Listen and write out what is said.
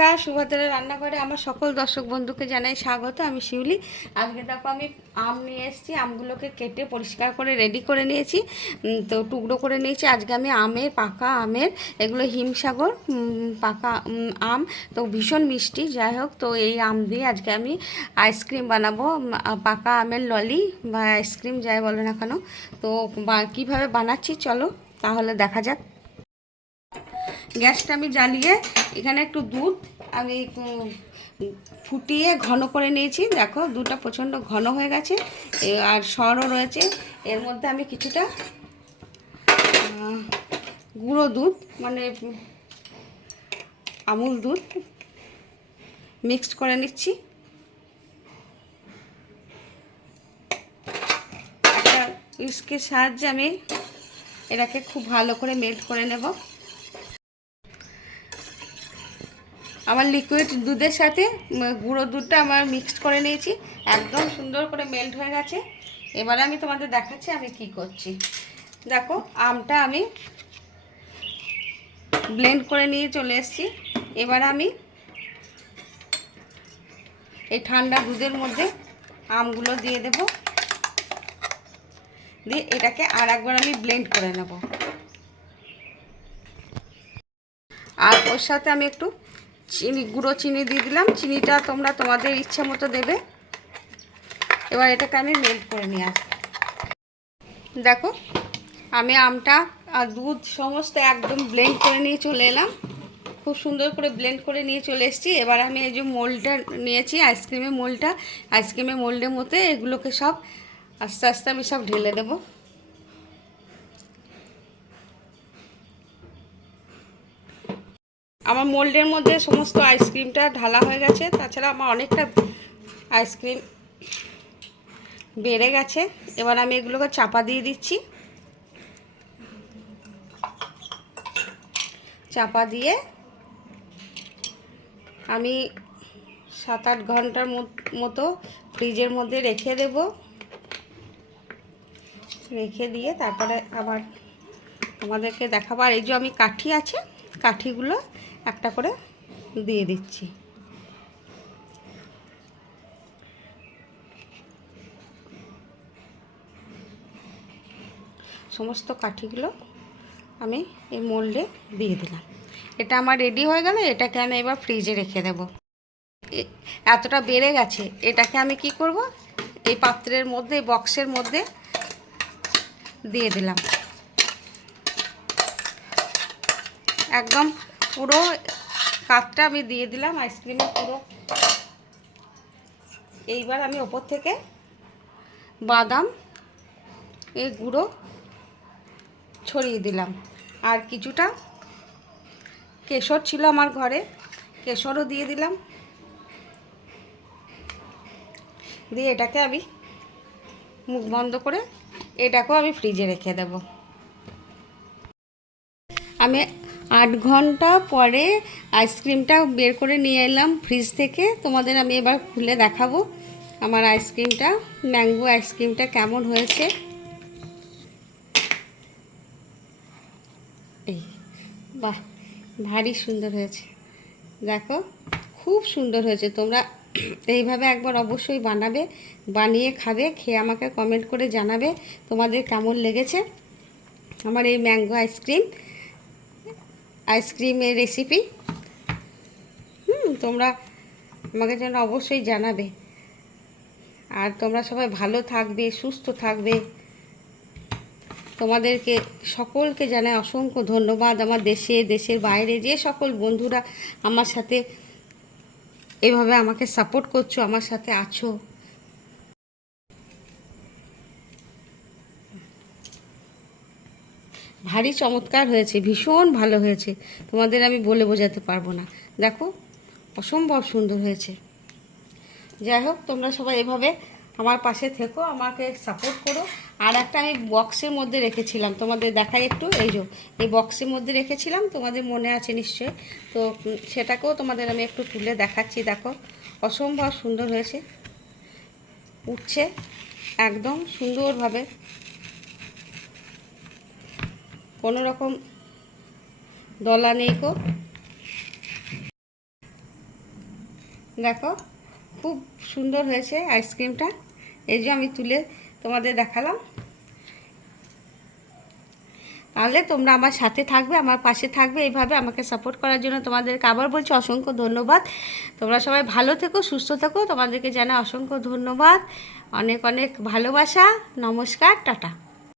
নমস্কার, সুভদ্রা রান্নাঘরে আমার সকল দর্শক বন্ধুকে জানাই স্বাগত। আমি শিউলি। আজকে দেখো আমি আম নিয়ে এসেছি। আমগুলোকে কেটে পরিষ্কার করে রেডি করে নিয়েছি, তো টুকরো করে নিয়েছি। আজকে আমি পাকা আমের, এগুলো হিমসাগর পাকা আম, তো ভীষণ মিষ্টি। যাই হোক, তো এই আম দিয়ে আজকে আমি আইসক্রিম বানাবো, পাকা আমের ললি বা আইসক্রিম যাই বলো না কেন। তো কীভাবে বানাচ্ছি চলো তাহলে দেখা যাক। গ্যাসটা আমি জ্বালিয়ে এখানে একটু দুধ আমি ফুটিয়ে ঘন করে নিয়েছি। দেখো দুধটা প্রচণ্ড ঘন হয়ে গেছে আর সরও রয়েছে। এর মধ্যে আমি কিছুটা গুঁড়ো দুধ মানে আমুল দুধ মিক্সড করে নিচ্ছি। একটা উইস্কের সাহায্যে আমি এটাকে খুব ভালো করে মেল্ট করে নেব। আমার লিকুইড দুধের সাথে গুঁড়ো দুধটা আমার মিক্সড করে নিয়েছি, একদম সুন্দর করে মেল্ট হয়ে গেছে। এবারে আমি তোমাদের দেখাচ্ছি আমি কি করছি। দেখো আমটা আমি ব্লেন্ড করে নিয়ে চলে এসেছি। এবার আমি এই ঠান্ডা দুধের মধ্যে আমগুলো দিয়ে দেব, দিয়ে এটাকে আর একবার আমি ব্লেন্ড করে নেব। আর ওর সাথে আমি একটু গুঁড়ো চিনি দিয়ে দিলাম। চিনিটা তোমরা তোমাদের ইচ্ছা মতো দেবে। এবার এটাকে আমি মেল্ট করে নিয়ে আসবো। দেখো আমি আমটা আর দুধ সমস্ত একদম ব্লেন্ড করে নিয়ে চলে এলাম, খুব সুন্দর করে ব্লেন্ড করে নিয়ে চলে এসেছি। এবার আমি এই যে মোল্ডটা নিয়েছি, আইসক্রিমের মোল্ডের মধ্যে এগুলোকে সব আস্তে আস্তে আমি সব ঢেলে দেবো। আমার মোল্ডের মধ্যে সমস্ত আইসক্রিমটা ঢালা হয়ে গেছে। তাছাড়া আমার অনেকটা আইসক্রিম বেড়ে গেছে। এবার আমি এগুলোকে চাপা দিয়ে দিচ্ছি। চাপা দিয়ে আমি 7-8 ঘন্টার মতো ফ্রিজের মধ্যে রেখে দেব। রেখে দিয়ে তারপরে আবার আমাদেরকে দেখাবো। আর এই যে আমি কাঠি আছে, কাঠিগুলো একটা করে দিয়ে দিচ্ছি। সমস্ত কাঠিগুলো আমি এই মোল্ডে দিয়ে দিলাম। এটা আমার রেডি হয়ে গেল। এটাকে আমি এবার ফ্রিজে রেখে দেব। এতটা বেড়ে গেছে, এটাকে আমি কি করব, এই পাত্রের মধ্যে, এই বক্সের মধ্যে দিয়ে দিলাম। একদম পুরো কাপটা আমি দিয়ে দিলাম আইসক্রিমের পুরো। এইবার আমি ওপর থেকে বাদাম এই গুঁড়ো ছড়িয়ে দিলাম। আর কিছুটা কেশর ছিল আমার ঘরে, কেশরও দিয়ে দিলাম। দিয়ে এটাকে আমি মুখ বন্ধ করে এটাকেও আমি ফ্রিজে রেখে দেব। আমি 8 ঘন্টা পরে আইসক্রিমটা বের করে নিয়ে এলাম ফ্রিজ থেকে। তোমাদের আমি এবার খুলে দেখাবো আমার আইসক্রিমটা, ম্যাঙ্গো আইসক্রিমটা কেমন হয়েছে। এই বাহ, ভারী সুন্দর হয়েছে। দেখো খুব সুন্দর হয়েছে। তোমরা এইভাবে একবার অবশ্যই বানাবে, বানিয়ে খাবে, খেয়ে আমাকে কমেন্ট করে জানাবে তোমাদের কেমন লেগেছে আমার এই ম্যাঙ্গো আইসক্রিমের রেসিপি। তোমরা আমাকে যেন অবশ্যই জানাবে। আর তোমরা সবাই ভালো থাকবে, সুস্থ থাকবে। তোমাদেরকে সকলকে জানাই অসংখ্য ধন্যবাদ। আমার দেশের বাইরে যে সকল বন্ধুরা আমার সাথে এভাবে আমাকে সাপোর্ট করছো, আমার সাথে আছো। ভারী চমৎকার হয়েছে, ভীষণ ভালো হয়েছে। তোমাদের আমি বলে বোঝাতে পারবো না। দেখো অসম্ভব সুন্দর হয়েছে। যাই হোক, তোমরা সবাই এভাবে আমার পাশে থেকো, আমাকে সাপোর্ট করো। আর একটা আমি বক্সের মধ্যে রেখেছিলাম, তোমাদের দেখাই একটু। এই বক্সের মধ্যে রেখেছিলাম, তোমাদের মনে আছে নিশ্চয়ই। তো সেটাকেও তোমাদের আমি একটু তুলে দেখাচ্ছি। দেখো অসম্ভব সুন্দর হয়েছে, উঠছে একদম সুন্দরভাবে, কোনো রকম দলা নেই গো। দেখো খুব সুন্দর হয়েছে আইসক্রিমটা। এই যে আমি তুলে তোমাদের দেখালাম। তাহলে তোমরা আমার সাথে থাকবে, আমার পাশে থাকবে, এইভাবে আমাকে সাপোর্ট করার জন্য তোমাদেরকে আবার বলছি অসংখ্য ধন্যবাদ। তোমরা সবাই ভালো থেকো, সুস্থ থেকো, তোমাদেরকে জানাই অসংখ্য ধন্যবাদ, অনেক অনেক ভালোবাসা। নমস্কার, টাটা।